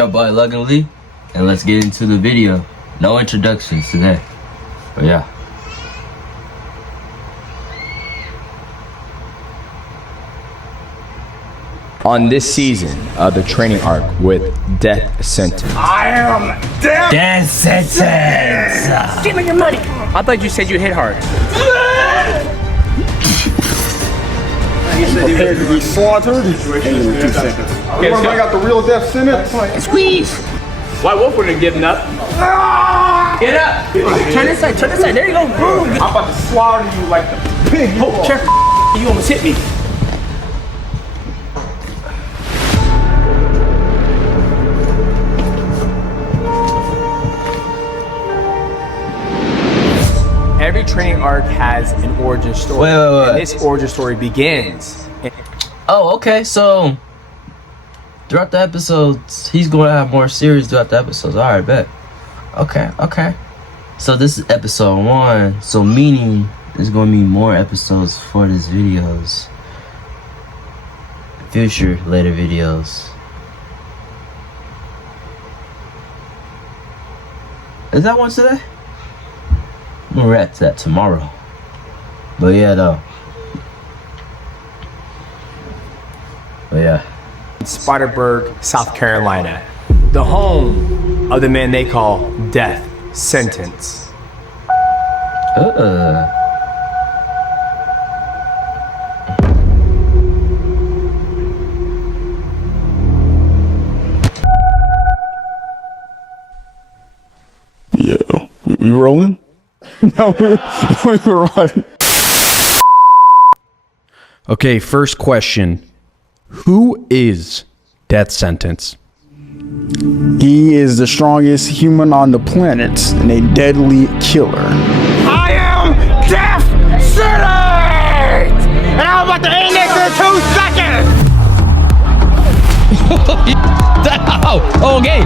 your boy Logan Lee, and let's get into the video. No introductions today, but yeah. On this season of the training arc with Death Sentence. I am Death Sentence! Give me your money. I thought you said you hit hard. He said he was to be slaughtered. Okay, I got the real death sentence. Squeeze. White Wolf wouldn't have given up. Get up. Turn this side, turn this side. There you go. Boom. I'm about to slaughter you like the pig. Oh, careful. You almost hit me. Every training arc has an origin story. Wait. And this origin story begins. Oh, okay, so throughout the episodes, he's going to have more series throughout the episodes. Alright, bet. Okay. So this is episode 1, so meaning there's going to be more episodes for these videos. Future, later videos. Is that one today? We'll react to that tomorrow. But yeah, though. Spiderburg, South Carolina, the home of the man they call Death Sentence. Yeah, we rolling? No, we're rolling. Okay, first question. Who is Death Sentence? He is the strongest human on the planet and a deadly killer. I am Death Sentence! And I'm about to end this in 2 seconds! Okay.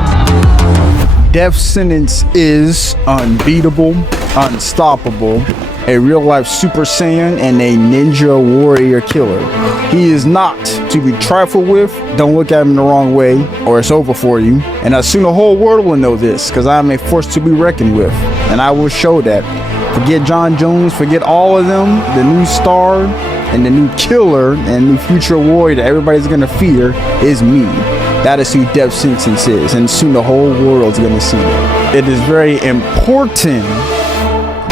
Death Sentence is unbeatable, unstoppable, a real-life Super Saiyan, and a ninja warrior killer. He is not to be trifled with. Don't look at him the wrong way, or it's over for you. And soon the whole world will know this, because I am a force to be reckoned with, and I will show that. Forget John Jones, forget all of them, the new star, and the new killer, and new future warrior that everybody's gonna fear is me. That is who Death Sentence is, and soon the whole world's gonna see it. It is very important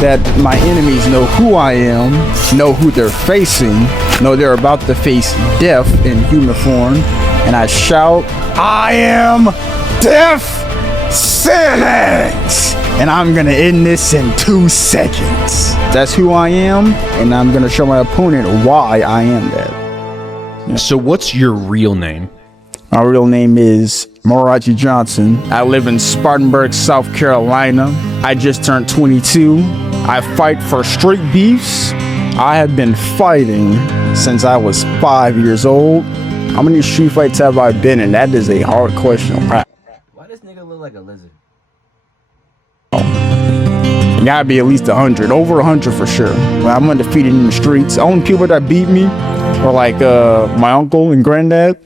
that my enemies know who I am, know who they're facing, know they're about to face death in human form, and I shout, I am Death Sentence! And I'm gonna end this in 2 seconds. That's who I am, and I'm gonna show my opponent why I am that. Yeah. So what's your real name? My real name is Morachi Johnson. I live in Spartanburg, South Carolina. I just turned 22. I fight for street beefs. I have been fighting since I was 5 years old. How many street fights have I been in? That is a hard question. Why does nigga look like a lizard? It gotta be at least 100, over 100 for sure. I'm undefeated in the streets. The only people that beat me are like my uncle and granddad.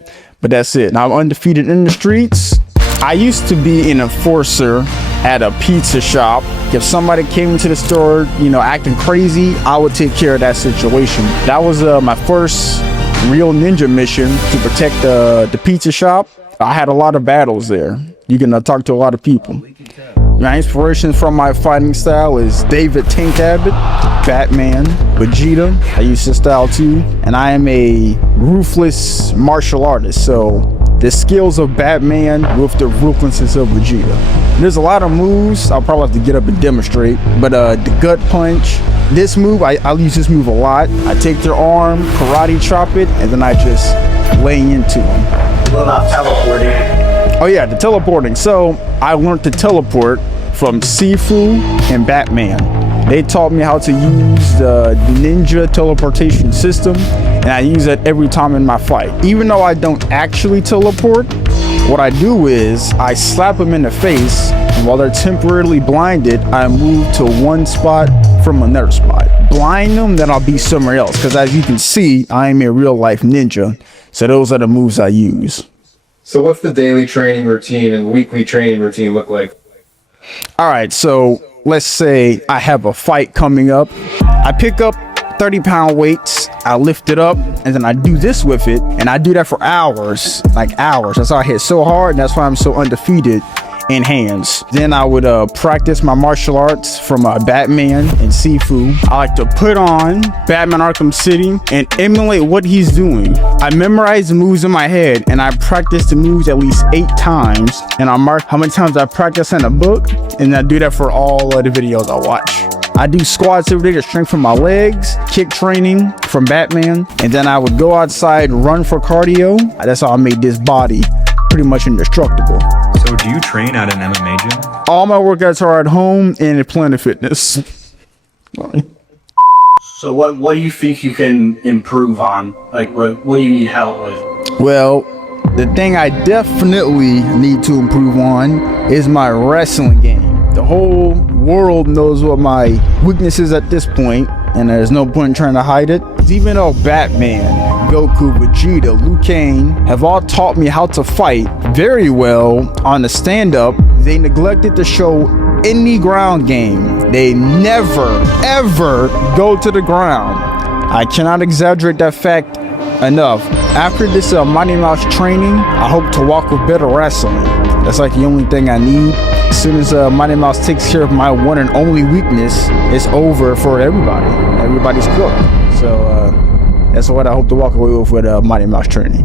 But that's it. Now I'm undefeated in the streets. I used to be an enforcer at a pizza shop. If somebody came into the store, acting crazy, I would take care of that situation. That was my first real ninja mission, to protect the pizza shop. I had a lot of battles there. You can talk to a lot of people. My inspiration from my fighting style is David Tank Abbott, Batman, Vegeta. I use his style too. And I am a ruthless martial artist. So the skills of Batman with the ruthlessness of Vegeta. There's a lot of moves I'll probably have to get up and demonstrate. But the gut punch, this move, I'll use this move a lot. I take their arm, karate chop it, and then I just lay into them. What about teleporting? Oh yeah, the teleporting. So I learned to teleport from Sifu and Batman. They taught me how to use the ninja teleportation system, and I use it every time in my fight. Even though I don't actually teleport, what I do is I slap them in the face, and while they're temporarily blinded, I move to one spot from another spot. Blind them, then I'll be somewhere else, because as you can see, I am a real life ninja. So those are the moves I use. So what's the daily training routine and weekly training routine look like? All right, so let's say I have a fight coming up. I pick up 30-pound weights, I lift it up, and then I do this with it, and I do that for hours, like hours. That's why I hit so hard, and that's why I'm so undefeated in hands. Then I would practice my martial arts from Batman and Sifu. I like to put on Batman Arkham City and emulate what he's doing. I memorize the moves in my head, and I practice the moves at least 8 times, and I mark how many times I practice in a book, and I do that for all of the videos I watch. I do squats every day to strengthen my legs, kick training from Batman, and then I would go outside, run for cardio. That's how I made this body pretty much indestructible. So do you train at an MMA gym? All my workouts are at home and at Planet Fitness. So what do you think you can improve on? Like what do you need help with? Well, the thing I definitely need to improve on is my wrestling game. The whole world knows what my weakness is at this point, and there's no point in trying to hide it. Even though Batman, Goku, Vegeta, Liu Kang have all taught me how to fight very well on the stand-up, they neglected to show any ground game. They never, ever go to the ground. I cannot exaggerate that fact enough. After this Mighty Mouse training, I hope to walk with better wrestling. That's like the only thing I need. As soon as Mighty Mouse takes care of my one and only weakness, it's over for everybody. Everybody's cooked. So that's what I hope to walk away with Mighty Mouse training.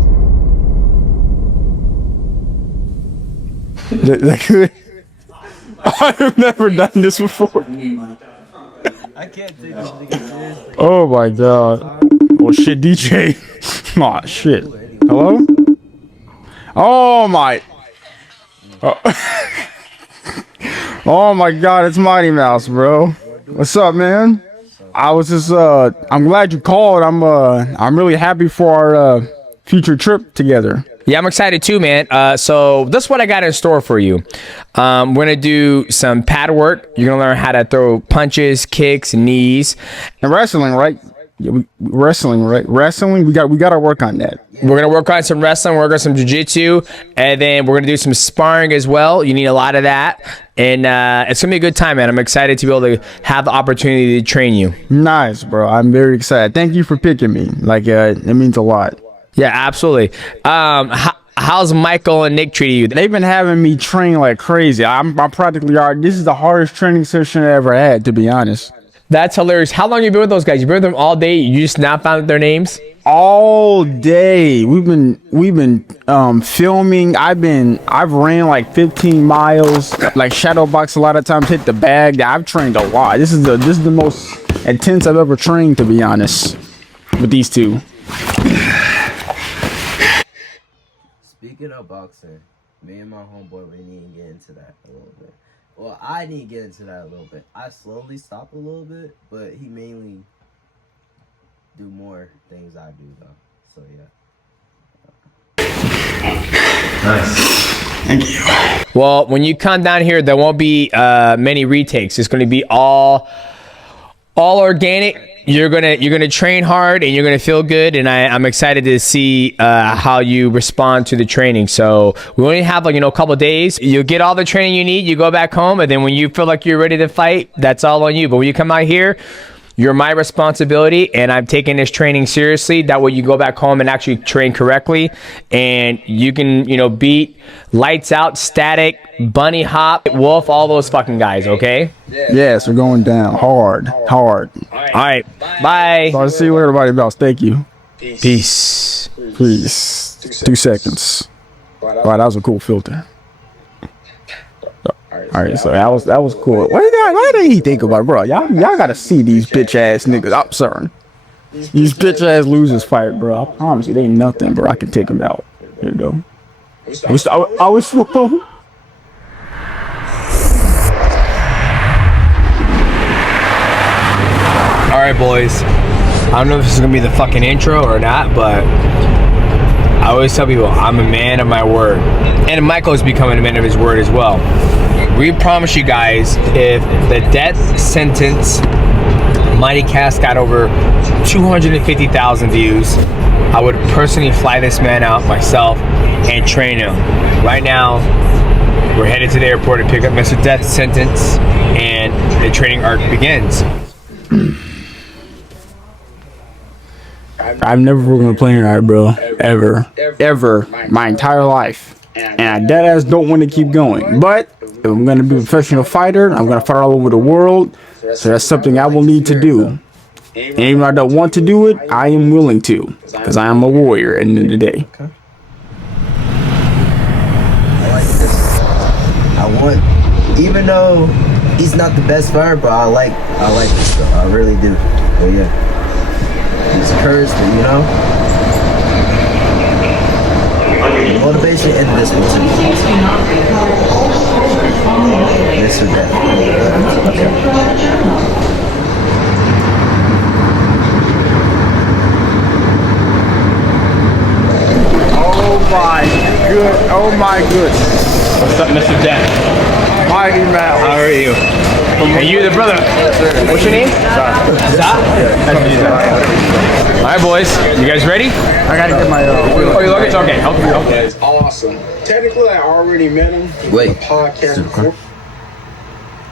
I've never done this before. I can't take this nigga seriously. Oh my god. Oh shit, DJ. Aw, shit. Hello? Oh my. Oh. Oh my god, it's Mighty Mouse, bro. What's up, man? I was just I'm glad you called. I'm really happy for our future trip together. Yeah, I'm excited too, man. So that's what I got in store for you. We're gonna do some pad work. You're gonna learn how to throw punches, kicks, knees, and wrestling, right? Yeah, wrestling, right? Wrestling. We got to work on that. We're gonna work on some wrestling, work on some jiu-jitsu, and then we're gonna do some sparring as well. You need a lot of that, and it's gonna be a good time, man. I'm excited to be able to have the opportunity to train you. Nice, bro. I'm very excited. Thank you for picking me. Like, it means a lot. Yeah, absolutely. How's Michael and Nick treating you? They've been having me train like crazy. I'm practically hard. This is the hardest training session I ever had, to be honest. That's hilarious. How long have you been with those guys? You've been with them all day? You just now found their names? All day. We've been filming. I've ran like 15 miles, like shadow box a lot of times, hit the bag. I've trained a lot. This is the most intense I've ever trained, to be honest, with these two. Speaking of boxing, me and my homeboy, we need to get into that a little bit. Well, I need to get into that a little bit. I slowly stop a little bit, but he mainly do more things I do, though. So, yeah. Nice. Thank you. Well, when you come down here, there won't be many retakes. It's going to be all organic. You're gonna train hard and you're gonna feel good, and I'm excited to see how you respond to the training. So we only have a couple days. You'll get all the training you need. You go back home, and then when you feel like you're ready to fight, that's all on you. But when you come out here, you're my responsibility, and I'm taking this training seriously. That way you go back home and actually train correctly, and you can beat Lights Out, Static, Bunny Hop, Wolf, all those fucking guys. Okay? Yes, we're going down hard. All right. Bye. I'll see you later, everybody else. Thank you. Peace. 2 seconds. Wow, that was a cool filter. All right, so that was cool. Why did he think about it, bro? Y'all gotta see these bitch ass niggas. I'm sorry. These bitch ass losers fight, bro. I promise you, they ain't nothing, bro. I can take them out. Here you go. I was slow. All right, boys. I don't know if this is gonna be the fucking intro or not, but I always tell people I'm a man of my word, and Michael's becoming a man of his word as well. We promise you guys, if the death sentence Mighty Cast got over 250,000 views, I would personally fly this man out myself and train him. Right now, we're headed to the airport to pick up Mr. Death Sentence, and the training arc begins. I've never broken a plane ride, bro. Ever. My entire life. And I deadass don't want to keep going. But if I'm going to be a professional fighter, I'm going to fight all over the world. So that's something I will need to do. And even though I don't want to do it, I am willing to. Because I am a warrior at the end of the day. I like this. I want, even though he's not the best fighter, but I like this though. I really do. But yeah. He's encouraged, you know? The motivation into this one too. Mr. Death. Okay. Oh my goodness. What's up, Mr. Death? Mighty Mouse. How are you? And you, the brother. What's your name? Zah. All right, boys. You guys ready? I gotta get my Oh, your luggage? Okay. Okay. It's awesome. Technically, I already met him. Wait. On the podcast before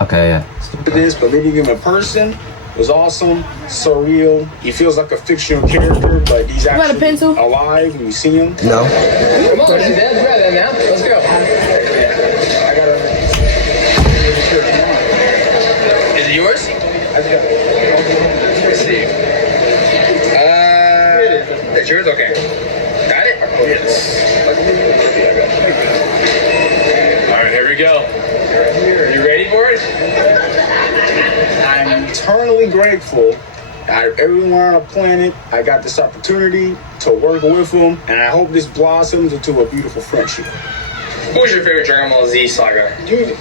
Okay, yeah. this, but meeting him in person was awesome, surreal. He feels like a fictional character, but he's actually alive when you see him. No. Come on, Mr. Death. Brother, now. Let's go. I gotta. Is it yours? Let's see. That's yours? Okay. Got it? Yes. All right, here we go. You ready for it? I'm eternally grateful. Out of everyone on the planet, I got this opportunity to work with him, and I hope this blossoms into a beautiful friendship. Who's your favorite Dragon Ball Z saga? Dude.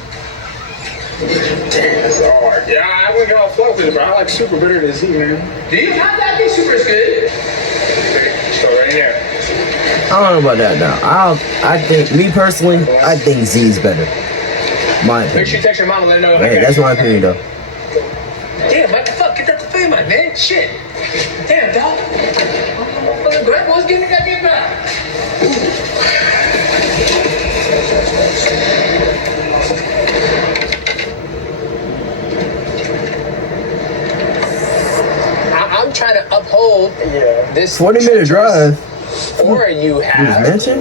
Damn, that's hard. Yeah, I wouldn't get all fluff with it, but I like Super better than Z, man. Do you not that be super good? So right here. I don't know about that now. I think, me personally, I think Z's better. My Make sure you opinion. text your mom and let her know. Hey, that's my opinion though. Damn, what the fuck? Get that to fame, man. Shit. Damn, dog. Motherfucking grandma's getting the goddamn back. I'm trying to uphold this 20-minute drive. aura you have. Mansion?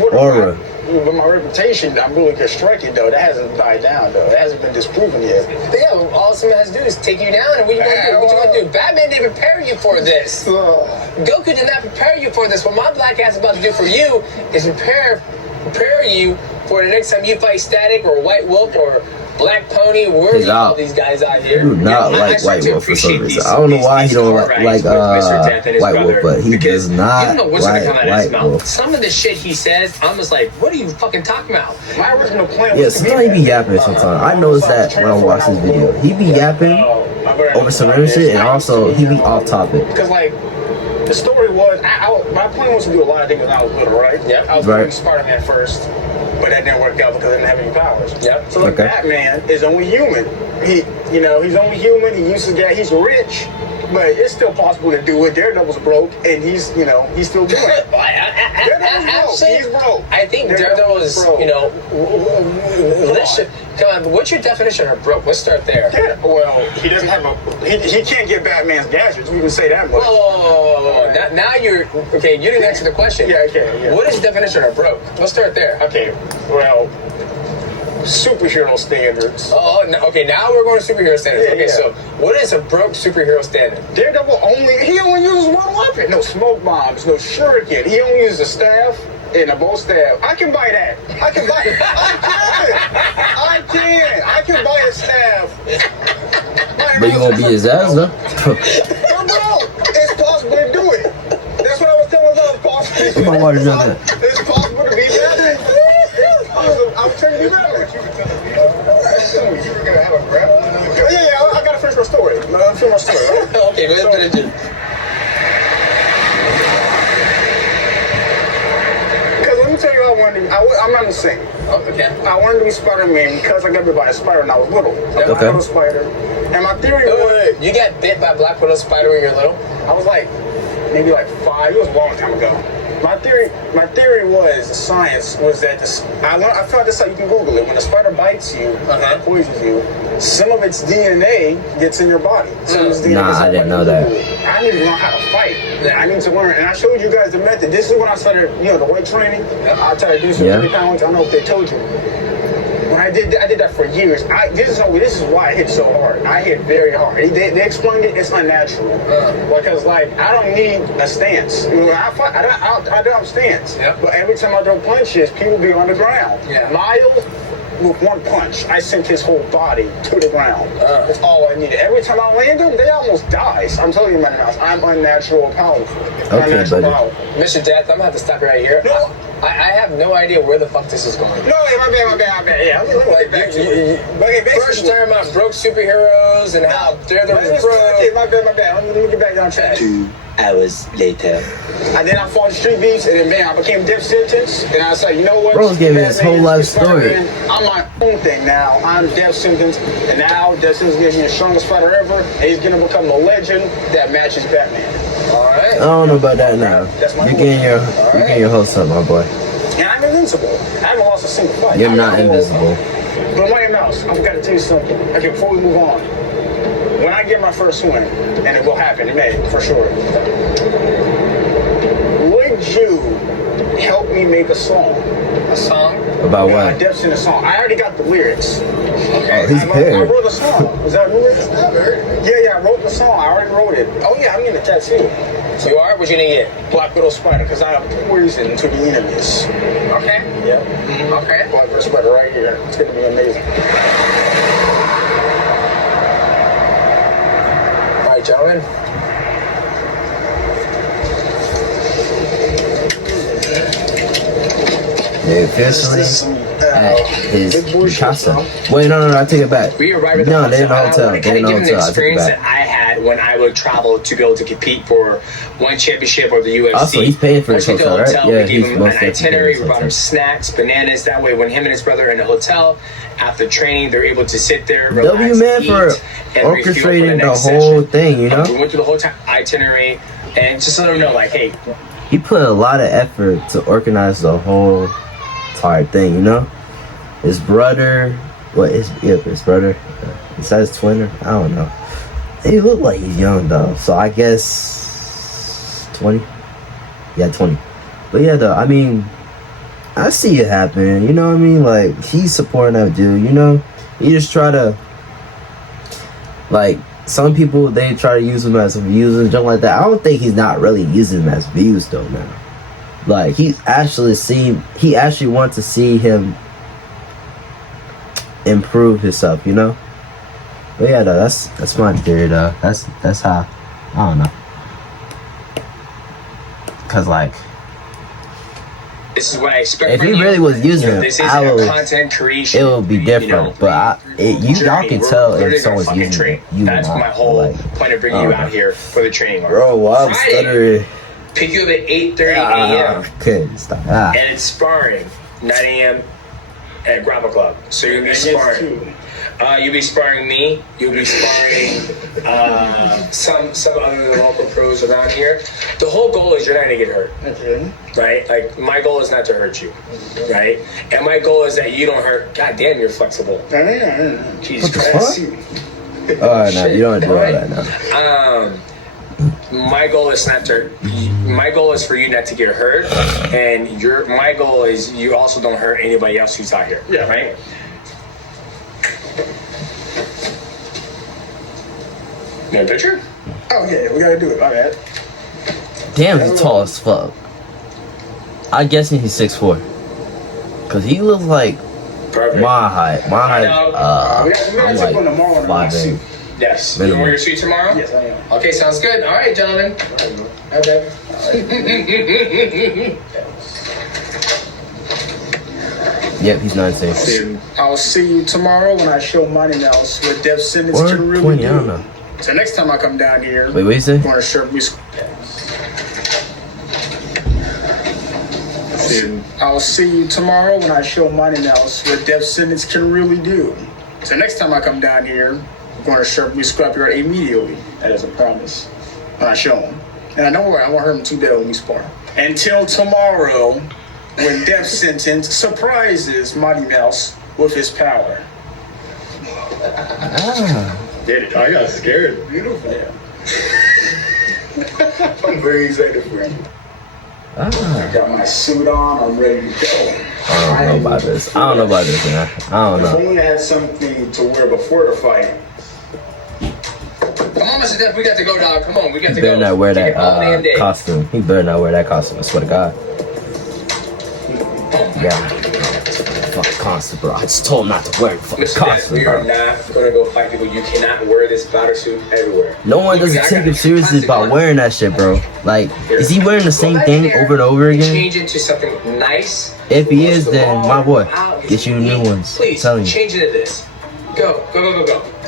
What Aura. But my reputation, I'm really constructed though. That hasn't died down though. It hasn't been disproven yet. Yeah, all someone has to do is take you down, and what you gonna do? What you gonna do? Batman didn't prepare you for this. Goku did not prepare you for this. What my black ass is about to do for you is prepare you for the next time you fight Static or White Wolf or Black Pony. Where are all these guys out here? You do not like White Wolf for some reason. I don't know why he don't like White Wolf, but he does not like White Wolf. Some of the shit he says, I'm just like, what are you fucking talking about? My original plan Yeah, was to sometimes he be yapping sometimes. I noticed that when I watch this video. He be yapping over some random shit, and also he be off topic. Because like the story was, my plan was to do a lot of things when I was little, right? Yep. I was going to be Spider-Man first, but that didn't work out because I didn't have any powers. Yep. So like Batman is only human. He's only human. He uses that. He's rich, but it's still possible to do it. Daredevil's broke, and he's still doing it. Daredevil's broke. He's broke. I think Daredevil is, come on, what's your definition of broke? Let's start there. Yeah, well, he doesn't have he can't get Batman's gadgets. We can say that much. Whoa. Now you're, okay, you didn't answer the question. Yeah, okay, yeah. What is the definition of broke? Let's start there. Okay, well, superhero standards. Oh, no, okay, now we're going to superhero standards. Yeah, okay, yeah. so what is a broke superhero standard? Daredevil only uses one weapon. No smoke bombs, no shuriken. He only uses a staff and a bow staff. I can buy that. I can buy it. I can buy a staff. But you gonna beat his ass though? No, it's possible to do it. That's what I was telling them. It's possible. Come on, why did you do that? It's possible to be Batman. I was trying to be Batman. You were gonna have a grapple? Yeah, I gotta finish my story. I'm finishing my story. Right? Okay, go ahead and finish it. Because let me tell you what I wanted to be. I'm not insane. Oh, okay. I wanted to be Spider-Man because I got bit by a spider when I was little. I was a spider. And my theory was, You got bit by a black widow spider when you were little? I was like, maybe like 5. It was a long time ago. My theory was science was that I found this out. You can Google it. When a spider bites you, poisons you, some of its DNA gets in your body. Some of its DNA Nah, I didn't know that. I need to learn how to fight. I need to learn, and I showed you guys the method. This is when I started, the weight training. I tried to do some 30 pounds. I don't know if they told you. When I did that for years. This is why I hit so hard. I hit very hard. They explained it. It's unnatural because I don't need a stance. I don't have stance. But every time I throw punches, people be on the ground. Miles, with one punch, I sent his whole body to the ground. That's all I needed. Every time I land them, they almost die. So I'm telling you right now, I'm unnatural powerful. Okay, buddy. Mr. Death, I'm gonna have to stop you right here. No. I have no idea where the fuck this is going. No, my bad. Yeah, let me get back to you. First time I broke superheroes and how they're the My bad. Let me get back on track. 2 hours later. And then I fought the street beefs, and then bam, I became death sentence. And I was like, you know what? Bro's giving his whole life story. I'm my own thing now. I'm death sentence, and now death sentence gives me the strongest fighter ever. And he's gonna become a legend that matches Batman. All right. I don't know about that now. You're getting your hopes up, my boy. And I'm invincible. I haven't lost a single fight. You're not invisible. But Mighty Mouse, I've got to tell you something. Okay, before we move on. When I get my first win, and it will happen, it may, for sure. Would you help me make a song? A song? About what? A Death Sentence song. I already got the lyrics. Okay. Oh, he's I prepared. wrote a song. Was that lyrics? Yeah, I wrote the song. I already wrote it. Oh yeah, I'm getting a tattoo. So you are? What you gonna get? Black Widow Spider, because I am poison to the enemies. Okay. Yeah. Okay. Black Widow Spider right here. It's gonna be amazing. All right, gentlemen. They officially at his casa. Wait, no, I take it back. We arrived at the No, hotel. they're in the hotel. I want to They're in kind of the give them the hotel. I take it experience that back. I had when I would travel to be able to compete for one championship or the UFC. Also, he's paying for his Once we hotel, get to the right? hotel, Yeah, we gave he's him most an definitely itinerary. paying for We his brought him hotel. snacks, bananas. That way, when him and his brother are in the hotel, after training, they're able to sit there, relax, W man eat, for and refuel for orchestrating the next whole session. thing, you know? We went through the whole itinerary, and just to let them know, like, hey, He put a lot of effort to organize the whole entire thing, you know? His brother, his brother, is that his twin? I don't know. He look like he's young though, so I guess 20. Yeah, 20. But yeah, though, I mean, I see it happen. You know what I mean? Like he's supporting that dude. You know, he just try to like some people they try to use him as views and junk like that. I don't think he's not really using him as views though now. Like he actually wants to see him improve himself, you know. But yeah, though, that's my theory though. That's how I don't know. Cause like this is what I expect. if from he you. really was using it, This isn't I a would. content creation. It would be different, but y'all can tell if someone's using train. it. That's my whole point of bringing you out here for the training. Bro, I'm Friday, stuttering. pick you up at 8:30 a.m. Okay, stop. and it's sparring 9 a.m. at Grapple Club. So you'll be sparring. You'll be sparring me. You'll be sparring some other local pros around here. The whole goal is you're not gonna get hurt, right? Like my goal is not to hurt you, right? And my goal is that you don't hurt. God damn, you're flexible. Jesus Christ. Oh no, you don't do all that now. My goal is not to. My goal is for you not to get hurt, and my goal is you also don't hurt anybody else who's out here. Yeah. Right. You want a picture? Oh yeah, we gotta do it. My bad. Damn, he's tall as fuck. I'm guessing he's 6'4". Cause he looks like Perfect. my height. My height. We gotta I'm take one tomorrow like in my 5'8". suit. Yes. You Minimum. wear your suit tomorrow? Yes, I am. Okay, sounds good. All right, gentlemen. Okay. Yep, he's 9'6". I'll see you tomorrow when I show Mighty Mouse what death sentence Or can really 20, I do. don't know. So next time I come down here, Wait, what you say? I'm gonna show me. I'll see you tomorrow when I show Mighty Mouse what death sentence can really do. So next time I come down here, going to sharpen your scrapyard immediately. That is a promise. And I show him. And I know where I won't hurt him too bad when we spar. Until tomorrow, when Death Sentence surprises Mighty Mouse with his power. Did it? I got scared. Beautiful. Yeah. I'm very excited for you. I got my suit on. I'm ready to go. I don't know about this. I don't know about this, man. I don't If know. only I had something to wear before the fight. Come on, Mr. Depp, we got to go, dog. Come on, we got to He go. better not wear Take it all damn that day. costume. He better not wear that costume. I swear to God. Yeah. Fucking costume, bro. I just told him not to wear the fucking Mr. Depp, costume, we are bro. not going to go fight people. You cannot wear this battle suit everywhere. No one doesn't take him seriously about wearing that shit, bro. Like, is he wearing the same thing over and over again? Change it to something nice. If he is, then my boy, get you new ones. Please, I'm telling you. change it to this. Go.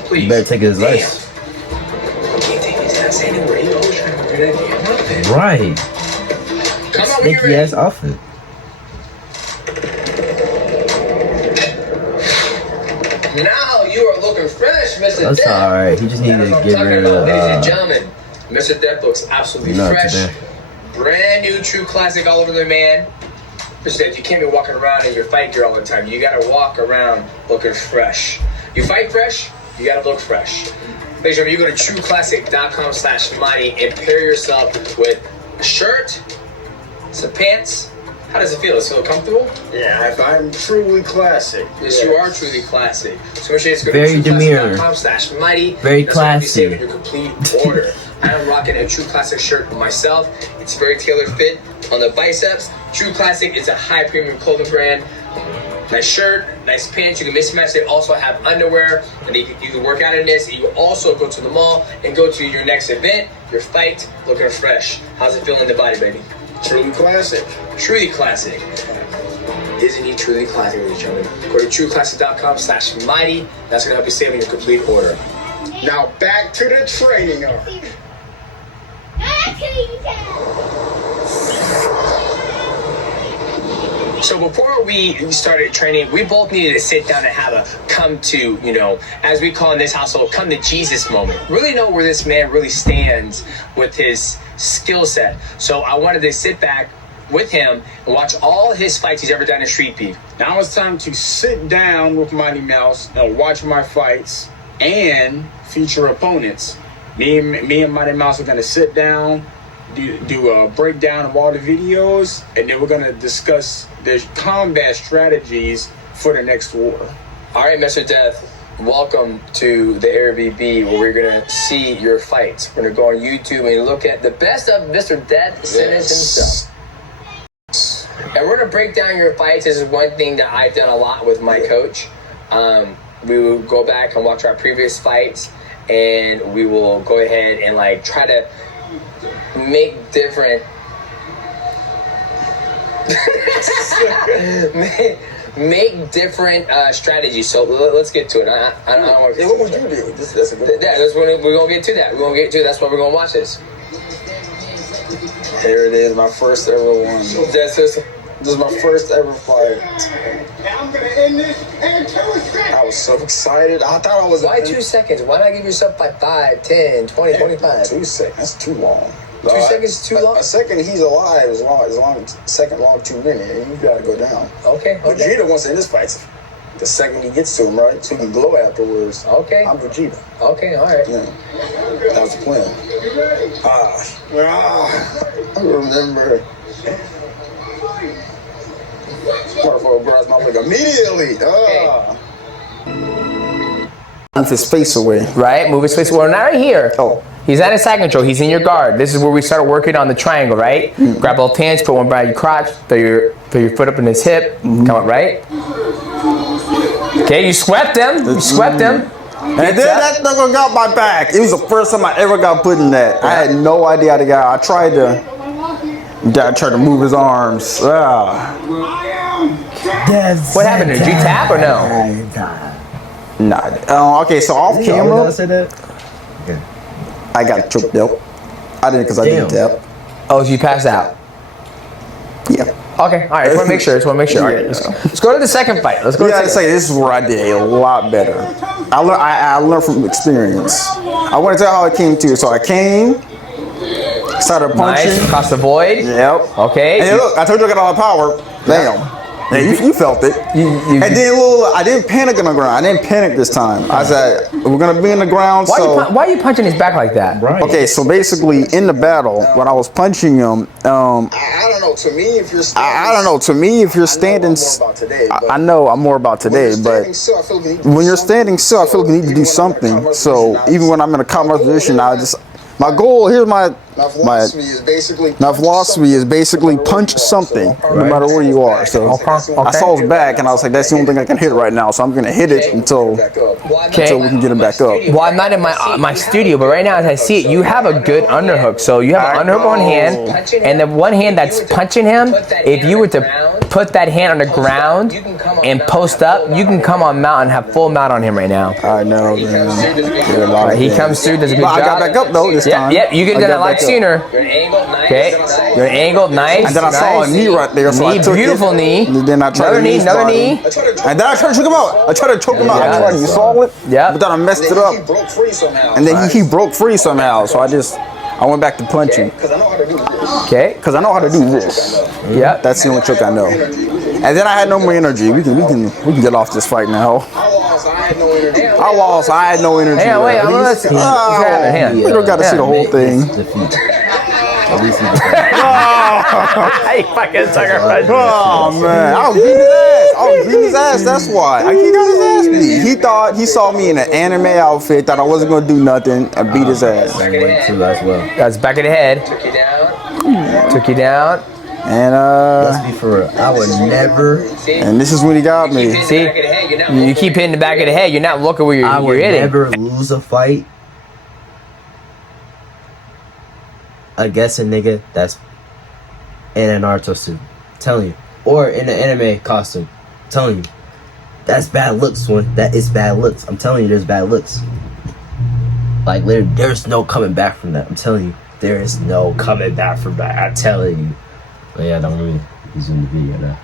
Please. You better take his advice. You can't take his ass anywhere. You always trying to wear that damn outfit. Right. Come on, when you're Stinky ready. ass outfit. Now you are looking fresh, Mr. That's Depp. alright. He just needed to get rid of Ladies and gentlemen, Mr. Depp looks absolutely no, fresh. today. Brand new true classic all over the man. Mr. Depp, you can't be walking around in your fight gear all the time. You gotta walk around looking fresh. You fight fresh, you gotta look fresh. Ladies and gentlemen, you go to trueclassic.com/mighty and pair yourself with a shirt, some pants. How does it feel? Does it feel comfortable? Yeah, I'm truly classic. Yes, you are truly classic. So make sure you go Very to demure. trueclassic.com/mighty. Very That's where you classy. save your complete order. I am rocking a True Classic shirt for myself. It's very tailor fit on the biceps. True Classic is a high premium clothing brand. Nice shirt, nice pants. You can mismatch. They also have underwear, and you can work out in this. You can also go to the mall and go to your next event, your fight, looking fresh. How's it feel in the body, baby? Truly classic. Truly classic. Isn't he truly classic, ladies and gentlemen? Go to trueclassic.com/mighty. That's gonna help you save on your complete order. Now back to the training arc. So before we started training, we both needed to sit down and have a come to, as we call in this household, come to Jesus moment. Really know where this man really stands with his skill set. So I wanted to sit back with him and watch all his fights he's ever done in Street Beef. Now it's time to sit down with Mighty Mouse and watch my fights and future opponents. Me and Mighty Mouse are gonna sit down, do a breakdown of all the videos, and then we're gonna discuss the combat strategies for the next war. All right, Mr. Death, welcome to the Airbnb where we're gonna see your fights. We're gonna go on YouTube and look at the best of Mr. Death Sentence himself. And we're gonna break down your fights. This is one thing that I've done a lot with my coach. We will go back and watch our previous fights, and we will go ahead and try to make different make different strategies. So let's get to it. I don't want to. What would you do? That's a good. Yeah, we're gonna get to that. We're gonna get to it. That's why we're gonna watch this. Here it is, my first ever one. This is my first ever fight. I'm gonna end this in 2 seconds. I was so excited. I thought I was. Why 2 seconds? Why not give yourself 5, 10, 20, 25? 2 seconds. That's too long. 2 seconds is too long? A second he's alive is long. Second long 2 minutes. You gotta go down. Okay. Vegeta wants to end this fight the second he gets to him, right? So he can glow afterwards. Okay. I'm Vegeta. Okay, all right. Yeah. That was the plan. I remember. Motherfucker grabs my leg immediately. Move his face away. Right? Move his face. Well, not right here. Oh. He's not in side control. He's in your guard. This is where we started working on the triangle, right? Grab both hands, put one by your crotch, throw your foot up in his hip. Come up, right? Okay, you swept him. You swept him. And then that nigga got my back. It was the first time I ever got put in that. I had no idea how to get. I tried to move his arms. What happened? Did you tap or no? Nah. Okay, so off camera, Say that? I got tripped up. I didn't because I didn't tap. Oh, so you passed out? Yeah. Okay, all right. Just want to make sure. All right, let's go to the second fight. Let's go. Yeah, I'd say this is where I did a lot better. I learned from experience. I want to tell how it came to. So I came, started punching. Nice. Across the void. Yep. Okay. And look, I told you I got all the power. Damn. Yeah, you felt it. And then I didn't panic on the ground. I didn't panic this time. I said, we're going to be in the ground. Why are you punching his back like that? Right. Okay, so basically in the battle, when I was punching him, I don't know. To me, if you're standing, I don't know. To me, if you're standing, I know I'm more about today, but when you're standing still, I feel like you need to do something. So even when I'm in a combat position, my goal, here's my philosophy is basically punch something, no matter where you are. So I saw his back, and I was like, that's the only thing I can hit right now. So I'm gonna hit it until we can get him back up. Well, I'm not in my studio, but right now as I see it, you have a good underhook. So you have an underhook on hand, and the one hand that's punching him, if you were to put that hand on the ground and post up, you can come on mount and have full mount on him right now. I know, man. Right, he comes through, does a good job. I got back up though this time. Yep, you get that a lot sooner. Okay, you're angled, nice. And then I saw a knee right there, so I took beautiful it. knee. And then I tried another knee. And then I tried to choke him out. I tried to choke him out. You saw it? Yeah. But then I messed it up. And then he broke free somehow. So I went back to punching. Okay. Because I know how to do this. Yeah. That's the only trick I know. And then I had no more energy. We can get off this fight now. I lost. I had no energy. Hey, wait, I'm gonna see. We don't got to see the whole thing. Hey, fucking sucker. Oh man, I was beating his ass. That's why. He got his ass beat. He saw me in an anime outfit, thought I wasn't gonna do nothing, and beat his ass. That's back of the head. Took you down. And let's be for real. I would never. And this is when he got me. See, you keep hitting the back of the head. You're not looking where you're hitting. I would never lose a fight against a nigga that's in a Naruto suit. I'm telling you, or in an anime costume. I'm telling you, that's bad looks. That is bad looks. I'm telling you, there's bad looks. Like literally, there's no coming back from that. I'm telling you, there is no coming back from that. I'm telling you. But yeah, don't really resume the video now.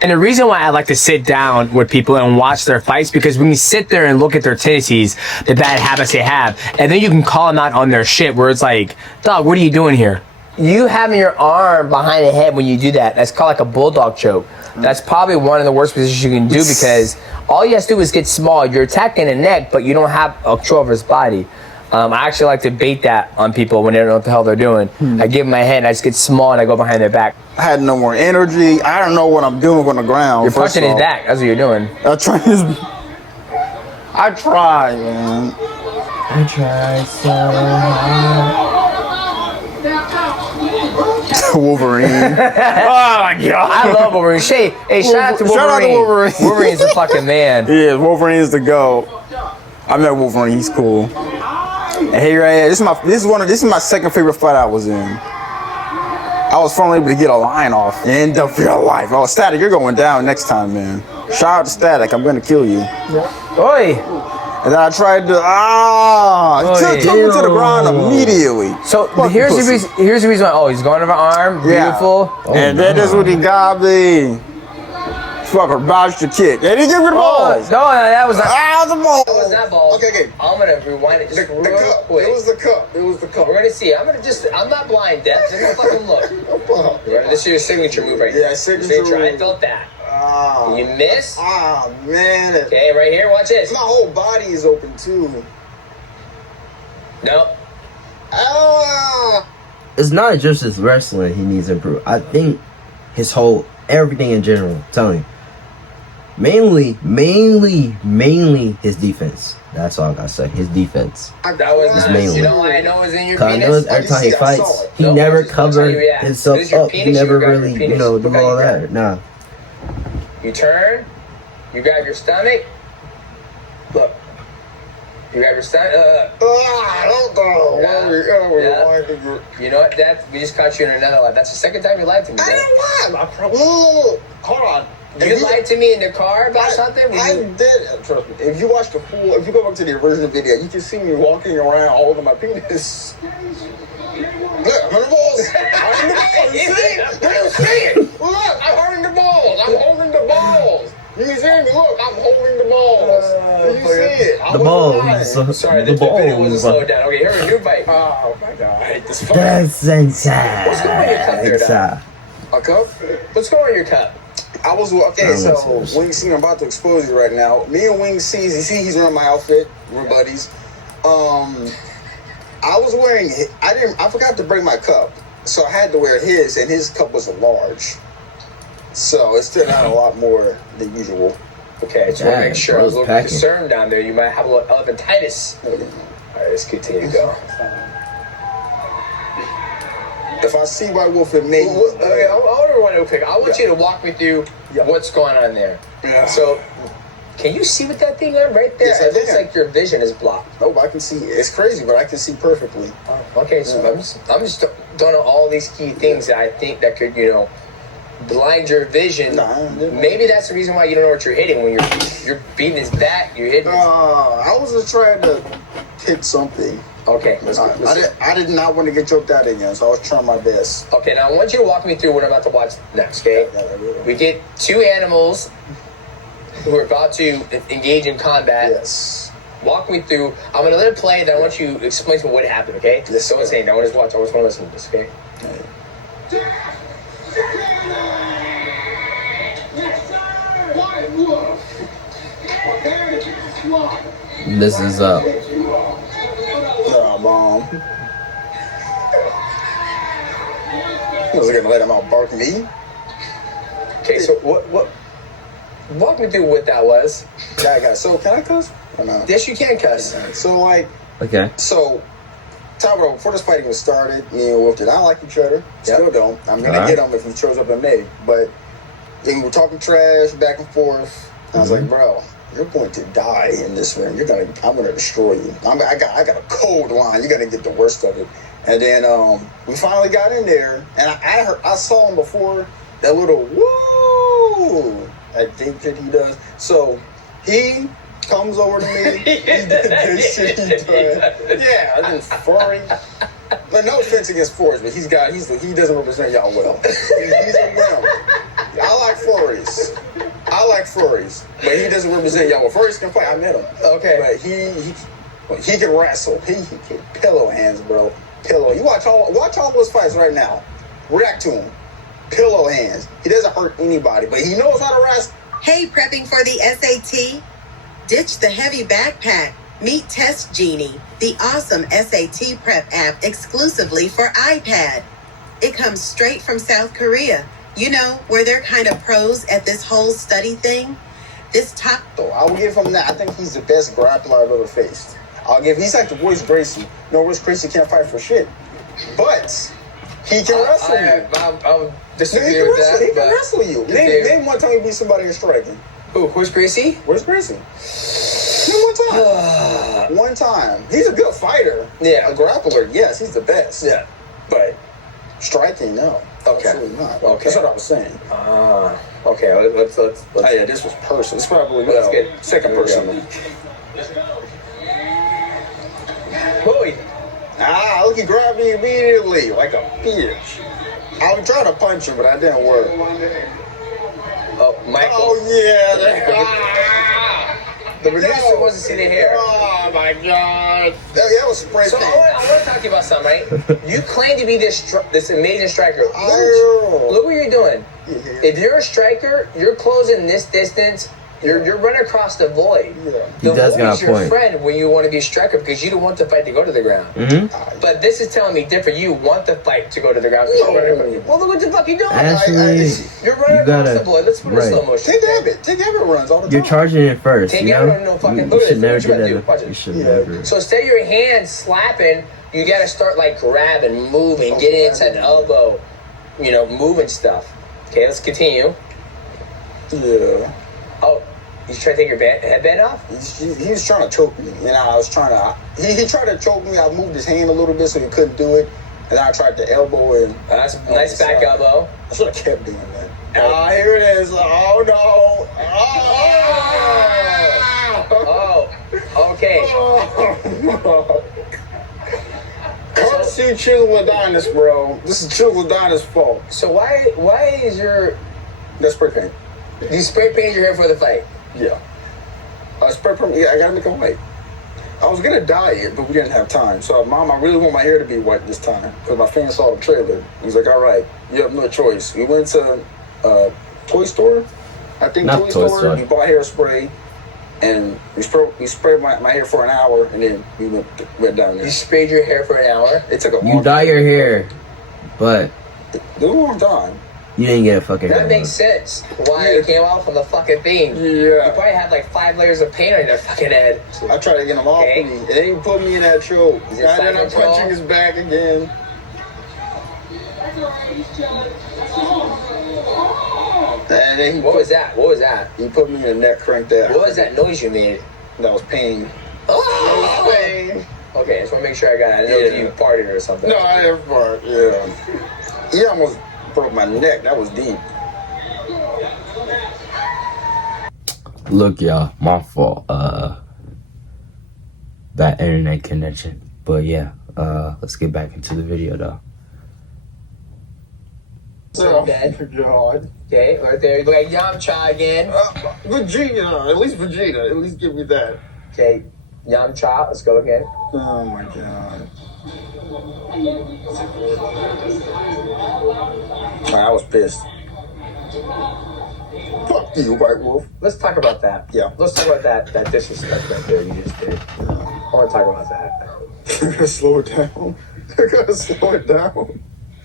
And the reason why I like to sit down with people and watch their fights, because when you sit there and look at their tendencies, the bad habits they have, and then you can call them out on their shit where it's like, dog, what are you doing here? You having your arm behind the head when you do that, that's called like a bulldog choke. That's probably one of the worst positions you can do, because all you have to do is get small. You're attacking the neck, but you don't have control over his body. I actually like to bait that on people when they don't know what the hell they're doing. I give them my head and I just get small and I go behind their back. I had no more energy. I don't know what I'm doing on the ground. You're punching his back. That's what you're doing. I try, man. I try so hard. Wolverine. Oh my god. I love Wolverine. Hey, shout out to Wolverine. Shout out to Wolverine. Wolverine's the fucking man. Yeah, Wolverine's the go. I met Wolverine. He's cool. And here I am. This is my second favorite fight I was in. I was finally able to get a line off and end up for your life. Oh, Static, you're going down next time, man. Shout out to Static. I'm gonna kill you. Oi. And then I tried to took him to the ground immediately. So here's the reason why. Oh, he's going over arm. Beautiful. Yeah. And then this is what he got me. Fucker botched the kick. They didn't give me the ball. No, that was not. The ball. That was that ball. Okay. I'm gonna rewind it just real quick. It was the cup. We're gonna see. I'm not blind, Death. I'm gonna fucking look. This is your signature move right here. Yeah, signature. I felt that. You miss? Man. Okay, right here. Watch this. My whole body is open too. Nope. It's not just his wrestling he needs to improve. I think his everything in general. I'm telling you. Mainly his defense. That's all I gotta say. His defense. That was nice. Mainly. You know why I know it was in your penis? I know every time he fights, he never covered himself up. He never really, do all that. Nah. You turn. You grab your stomach. Look. You grab your stomach. Don't go. Yeah. You know what, Dad? We just caught you in another lie. That's the second time you lied to me. I didn't lie. Hold on. You lied to me in the car about something? I did. Trust me. If you go back to the original video, you can see me walking around all over my penis. Look, I'm in the balls. I'm in the balls. You see? Do you see it? Look, I'm holding the balls. I'm holding the balls. You can see me? Look, I'm holding the balls. Do you see it? The balls. Sorry, The the video wasn't balls. slowed down. Okay, here's a new bite. Oh my god, I hate this fucking. That's inside. What's going on in your cup there, Dad? A cup? What's going on in your cup? I was okay. So Wing C, I'm about to expose you right now. Me and Wing C, you see, he's wearing my outfit. We're buddies. I was wearing. I forgot to bring my cup, so I had to wear his, and his cup was a large. So it's still not a lot more than usual. Okay, just want to make sure. I was a little concerned down there. You might have a little elephantitis. All right, let's continue to go. If I see White Wolf, it may. Okay, I want to pick. I want you to walk me through what's going on there. Yeah. So, can you see with that thing on right there? Yes, it looks like your vision is blocked. Nope, I can see. It's crazy, but I can see perfectly. Okay, so I'm just don't know all these key things that I think that could, blind your vision. Maybe that's the reason why you don't know what you're hitting when you're beating his back. You're hitting. I was just trying to hit something. Okay. I did not want to get choked out again, so I was trying my best. Okay, now I want you to walk me through what I'm about to watch next. Okay. We get two animals who are about to engage in combat. Yes. Walk me through. I'm gonna let it play. Then I want you to explain to me what happened. Okay. Yes. So I'm saying. I want to watch. I just want to listen to this. Okay. This is Mom. I was gonna let him out bark me. Okay, so what? Walk me through what that was. So can I cuss? Or no? Yes, you can cuss. So okay. So, Tyro, before this fighting was started, me and Wolf did not like each other. Still don't. I'm gonna get him if he shows up in May. But we were talking trash back and forth. I was like, bro, you're going to die in this ring. I'm gonna destroy you. I got a cold line. You're gonna get the worst of it. And then we finally got in there, and I saw him before that little woo. I think that he does. So he comes over to me. He did this shit he done. Yeah, I didn't furry. But no offense against Forrest, but he doesn't represent y'all well. He's a wimp. I like furries, but he doesn't represent y'all. Well, furries can fight. I met him. Okay, but he can wrestle. He can pillow hands, bro. Pillow. You watch all those fights right now. React to him. Pillow hands. He doesn't hurt anybody, but he knows how to wrestle. Hey, prepping for the SAT? Ditch the heavy backpack. Meet Test Genie, the awesome SAT prep app exclusively for iPad. It comes straight from South Korea. You know, where they're kind of pros at this whole study thing. I will give him that. I think he's the best grappler I've ever faced. He's like the Royce Gracie. No, Royce Gracie can't fight for shit. But he can wrestle you. I'll disagree with that. He can wrestle you. Name one time he beat somebody in striking. Who? Who's Gracie? Where's Gracie? Name one time. One time. He's a good fighter. Yeah. A grappler, yes, he's the best. Yeah. But striking, no. Okay. Absolutely not. Okay. That's what I was saying. Okay. Let's. Oh yeah, this was person. It's probably let's get second person. Boy. Look, he grabbed me immediately like a bitch. I was trying to punch him, but I didn't work. Oh, Michael. Oh yeah. The producer wants to see the hair. Oh my god. That was spray paint. So I want to talk to you about something, right? You claim to be this amazing striker. Look what you're doing. If you're a striker, you're closing this distance. You're running across the void. Yeah. The void is your friend when you want to be a striker because you don't want the fight to go to the ground. Mm-hmm. But this is telling me different. You want the fight to go to the ground. Well, look what the fuck you doing. Actually, you're running across the void. Let's put it in slow motion. Tank Abbott runs all the time. You're charging it first. Tank you know? Abbott no fucking. You should never do that. You should never. So instead of your hands slapping, you gotta start like grabbing, moving, getting inside the elbow, moving stuff. Okay, let's continue. Yeah. Oh, you trying to take your headband off? He was trying to choke me, and I was trying to. He tried to choke me. I moved his hand a little bit so he couldn't do it, and I tried to elbow and. That's a nice back elbow. I should have kept doing that. Here it is. Oh no! Oh, okay. Curse see Chisel Adonis, bro. This is Chisel Adonis' fault. So why is your... That's spray paint. You spray paint your hair for the fight? Yeah. Spray paint, yeah, I gotta make it white. I was gonna dye it, but we didn't have time. So, Mom, I really want my hair to be white this time. Because my fan saw the trailer. He's like, all right, you have no choice. We went to a toy store. I think Not toy store. We bought hairspray. And we sprayed my hair for an hour, and then we went down there. You sprayed your hair for an hour? It took a long You dye your hair, but It was a long time. you didn't get a fucking That hair. makes sense. Why it came off on the fucking thing. You Yeah. probably had like 5 layers of paint on your fucking head. I tried to get him off Okay. of me. It ain't put me in that choke. Is it I ended side up control? punching his back again. And then What was that? What was that? he put me in the neck, cranked that. What was that noise you made? That was pain. Oh! Pain. Okay, I just want to make sure I got it. I didn't know if you farted or something. No, I didn't fart. Yeah. He almost broke my neck. That was deep. Look, y'all, my fault. That internet connection. But yeah, let's get back into the video though. So Oh, dead. my God. Okay, right there. You look like Yamcha again. Vegeta. At least Vegeta. At least give me that. Okay, Yamcha. Let's go again. Oh, my God. I was pissed. Fuck you, White Wolf. Let's talk about that. Yeah. Let's talk about that disrespect right there you just did. I want to talk about that. I gotta slow it down. I gotta slow it down.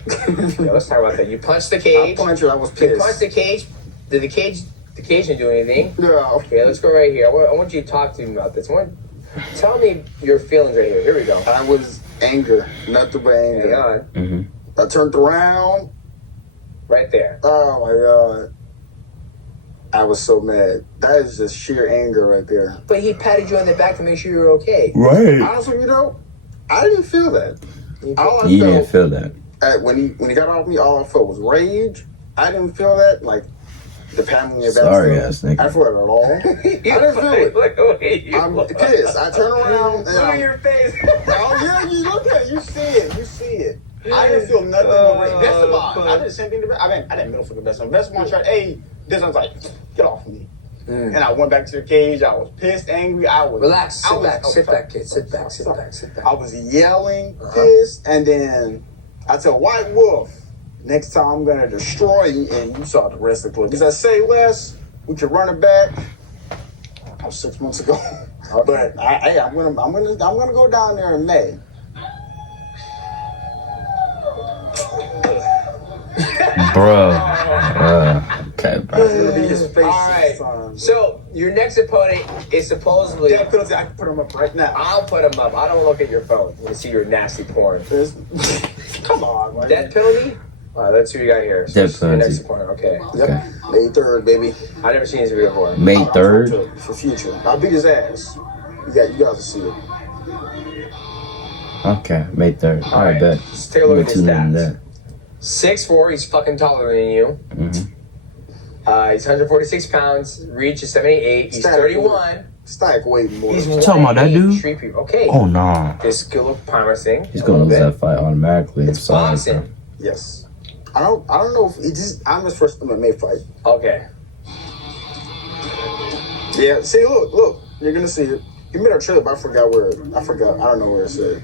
Yeah, let's talk about that. You punched the I cage. punched it. I was You pissed. punched the cage. Did the cage didn't do anything? Yeah. Okay, let's go right here. I want you to talk to me about this. Tell me your feelings right here. Here we go. I was anger. Nothing but Hang anger. on. Mm-hmm. I turned around. Right there. Oh, my God. I was so mad. That is just sheer anger right there. But he patted you on the back to make sure you were okay. Right. Honestly, I didn't feel that. All I You didn't felt feel that. when he got off me, all I felt was rage. I didn't feel that, like the pat on your back. Sorry, stuff. ass nigga. I didn't feel it at all. I didn't feel it. Look away. I'm pissed. I turn around and Look at your face. oh yeah, you look at it, you see it, you see it. I didn't feel nothing but rage. Best of all, I did the same thing to I didn't middle finger best of all. Best of all tried, hey, this one's like, get off of me. And I went back to the cage. I was pissed, angry. I was Relax. Sit I back. was- Sit back, kid. Sit back. Sit back. Sit back. I was yelling, pissed, and then I tell White Wolf, next time I'm gonna destroy you, and you saw the rest of the clip. Because I say less, we can run it back. That was 6 months ago. But I'm gonna go down there in May. Bro. Okay, bro. It's gonna be his face. All right. son. So your next opponent is supposedly. Death penalty. I can put him up right now. I'll put him up. I don't look at your phone to see your nasty porn. Come on, man. Death penalty? All right, let's see what you got here. So Death this is your penalty. next opponent. Okay. Yep. Okay. May 3rd, baby. I've never seen this video before. May I'm 3rd. trying to, for future. I'll beat his ass. You guys will see it. Okay, May 3rd. All right, bet. Let's take a look at his Tune in stats. there. 6'4", he's fucking taller than you. Mm-hmm. He's 146 pounds. Reach is 78. He's 31. Stack way more. He's talking about that 180 dude? Street people. Okay. Oh, nah. This could look promising. He's gonna lose that fight automatically. It's Sorry, boxing. bro. Yes. I don't know if I'm his first MMA fight. Okay. Yeah, see, look. You're gonna see it. He made a trailer, but I forgot. I don't know where it said.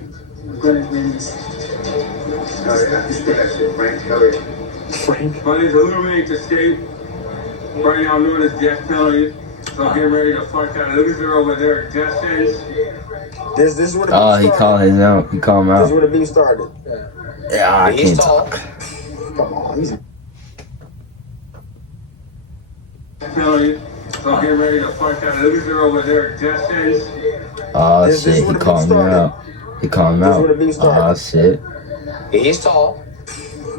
Frank. My name's Illuminate Escape. Right now I'm doing this death penalty. So get ready to fuck that loser over there. Death sentence. This is where the Oh, beef he started. called him out. He called him This is out. where the beef started. Yeah, I He's can't tall. talk. Come on, he's Penalty. So get ready to fuck that loser over there. Death sentence. Oh This is shit, he where the called beef me started. out. He called him This is out. where the beef started. Oh shit. He's tall.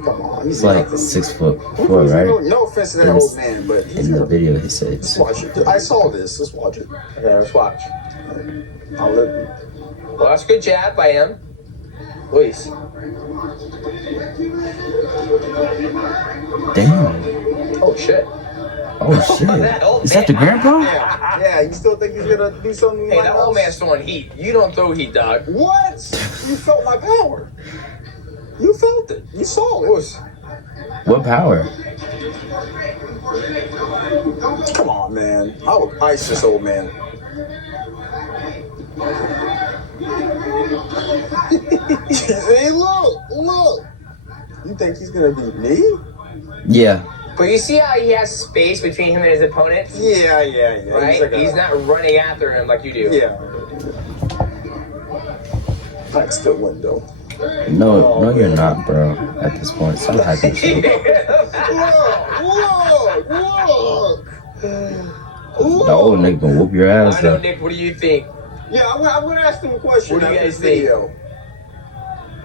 come on. He's like 6'4", right? No offense to that old man, but he's In the gonna video, he said. let's watch it. I saw this. Let's watch it. Okay, let's watch. I'll let Well, that's a good jab by him. Luis. Damn. Oh, shit. Oh shit. That old Is that the man. grandpa? Yeah, you still think he's gonna do something? Hey, like that old man's throwing heat. You don't throw heat, dog. What? You felt my power. You felt it. You saw it. What power? Come on, man. I would ice this old man. Hey, look. You think he's gonna beat me? Yeah. But you see how he has space between him and his opponents? Yeah. Right? He's not running after him like you do. Yeah. I can still win, though. No, you're not, bro. At this point, stop hyping yourself. Look. The old nigga gonna whoop your ass, I know, though. Nick, what do you think? Yeah, I'm gonna ask him a question. What do you guys think?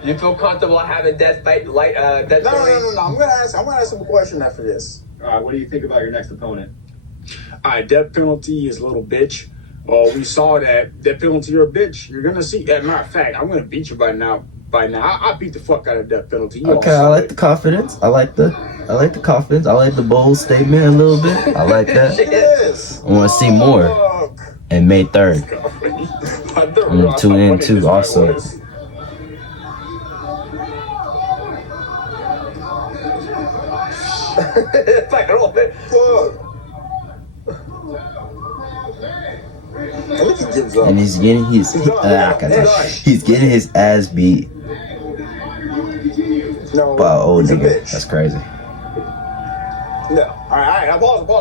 You feel comfortable having death fight like death No. penalty? I'm gonna ask him a question after this. All right, what do you think about your next opponent? All right, death penalty is a little bitch. We saw that death penalty, you're a bitch. You're gonna see. As a matter of fact, I'm gonna beat you by now. I beat the fuck out of death penalty. You Okay, I like the confidence. I like the confidence. I like the bold statement a little bit. I like that. Yes. I want to see more. And May 3rd. I'm gonna tune in too, also. It's like a little bit. I think he gives up. And he's getting he's getting his ass beat No, by an old he's a nigga. bitch. That's crazy. No. All right. Now pause.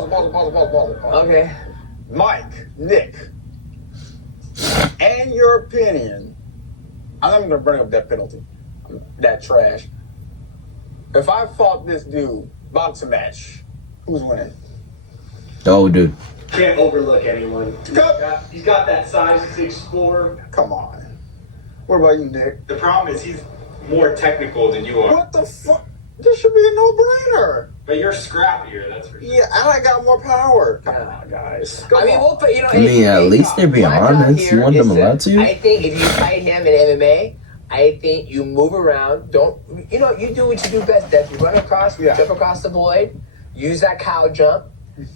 Okay. Mike, Nick, and your opinion. I'm not gonna bring up that penalty. That trash. If I fought this dude, boxing match, who's winning? The old dude. Can't overlook anyone. He's got that size 6'4". Come on. What about you, Nick? The problem is he's more technical than you are. What the fuck? This should be a no-brainer. But you're scrappier, that's for sure. Yeah, and I got more power. Come on, guys. Come I mean, on. we'll put, you know. I mean, at least they're being my job honest. here You want them is to lie to you? I think if you fight him in MMA, I think you move around. Don't, you know, you do what you do best. That you run across, jump across the void, use that cow jump,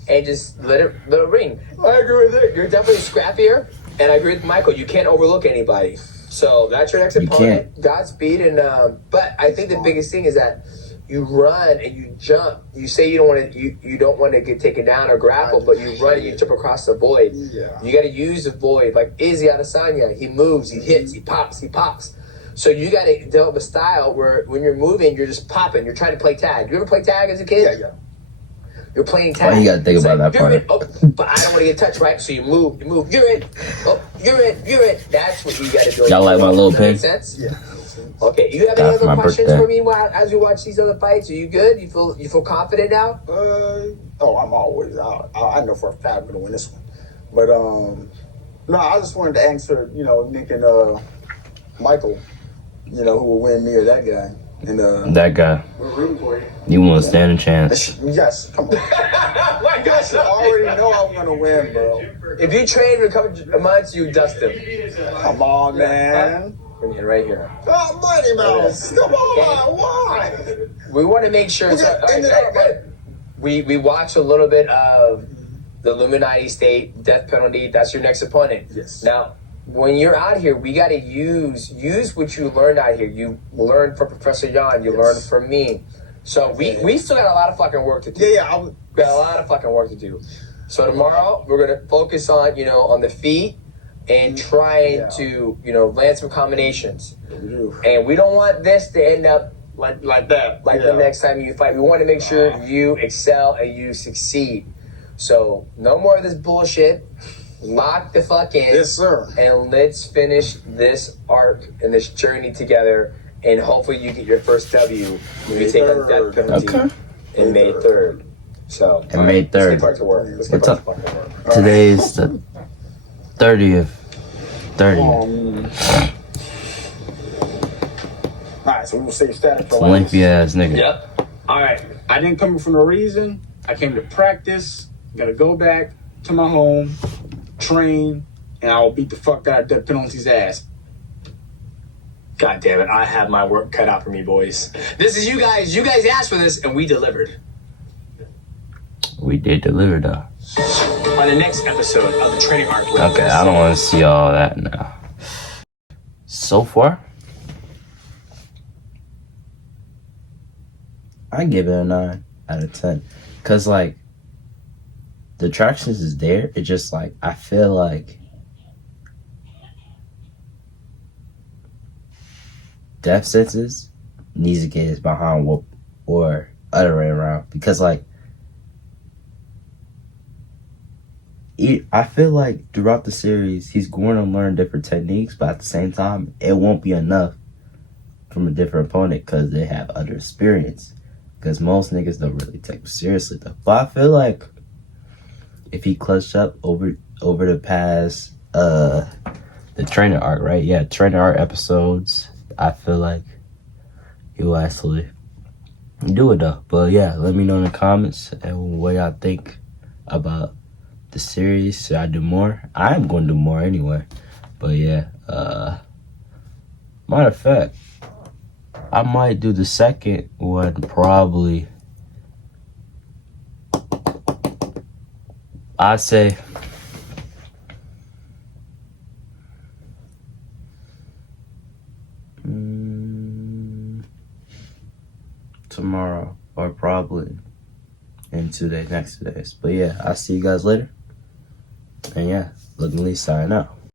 and just let it ring. I agree with it. You're definitely scrappier, and I agree with Michael. You can't overlook anybody. So that's your next opponent. Godspeed. And but I think the biggest thing is that you run and you jump. You say you don't want to get taken down or grapple, but you run and you jump across the void. Yeah. You got to use the void. Like Izzy Adesanya, he moves, he hits, he pops. So you got to develop a style where when you're moving, you're just popping. You're trying to play tag. You ever play tag as a kid? Yeah. You're playing tag. Why you gotta think about that you're part? in, but I don't want to get touched, right? So you move. You're in. Oh, you're in. That's what you got to do. Y'all like my little Does that make pig? sense? Yeah. Okay. You have Got any it for other my questions birthday. for me as we watch these other fights? Are you good? You feel confident now? I'm always out. I know for a fact I'm gonna win this one. But no, I just wanted to answer, Nick and Michael, who will win me or that guy. And That guy. we're rooting for you. You want to stand a chance? Yes, come on. You guys should already know I'm gonna win, bro. If you train for a couple of months, you dust him. Come on, man. Right here. Oh, Mighty Mouse. Come on, why? We want to make sure. Okay, We watch a little bit of the Illuminati State death penalty. That's your next opponent. Yes. Now, when you're out here, we got to use what you learned out here. You learned from Professor Yan. You learned from me. So we still got a lot of fucking work to do. Yeah. We got a lot of fucking work to do. So tomorrow we're gonna focus on on the feet and trying to land some combinations. And we don't want this to end up like that. Like the next time you fight, we want to make sure you excel and you succeed. So no more of this bullshit. Lock the fuck in. Yes, sir. And let's finish this arc and this journey together. And hopefully you get your first W when you take on death penalty in May 3rd. So And May 3rd. Let's get back to work. Let's get back to fucking work. Today's the 30th. 30th. Alright, so we'll save static for Lengthy ass nigga. Yep. All right, I didn't come for no reason. I came to practice. Gotta go back to my home, train, and I will beat the fuck out of death penalty's ass. God damn it, I have my work cut out for me, boys. This is you guys. You guys asked for this, and we delivered. We did deliver though. On the next episode of the Training Arc. Okay, I don't want to see all that now. So far, I give it a 9 out of 10. Cause like the attractions is there. It's just like I feel like Death Sentence needs to get his behind whoop or other way around. Because like I feel like throughout the series he's going to learn different techniques, but at the same time it won't be enough from a different opponent because they have other experience. Because most niggas don't really take him seriously though. But I feel like if he clutched up over the past the trainer arc, right? Yeah, trainer arc episodes, I feel like he will actually do it though. But yeah, let me know in the comments and what y'all think about the series. Should I do more? I am going to do more anyway. But yeah, matter of fact, I might do the second one probably. I'd say tomorrow or probably in 2 days, next 2 days. But yeah, I'll see you guys later. And yeah, Logan Lee signing out.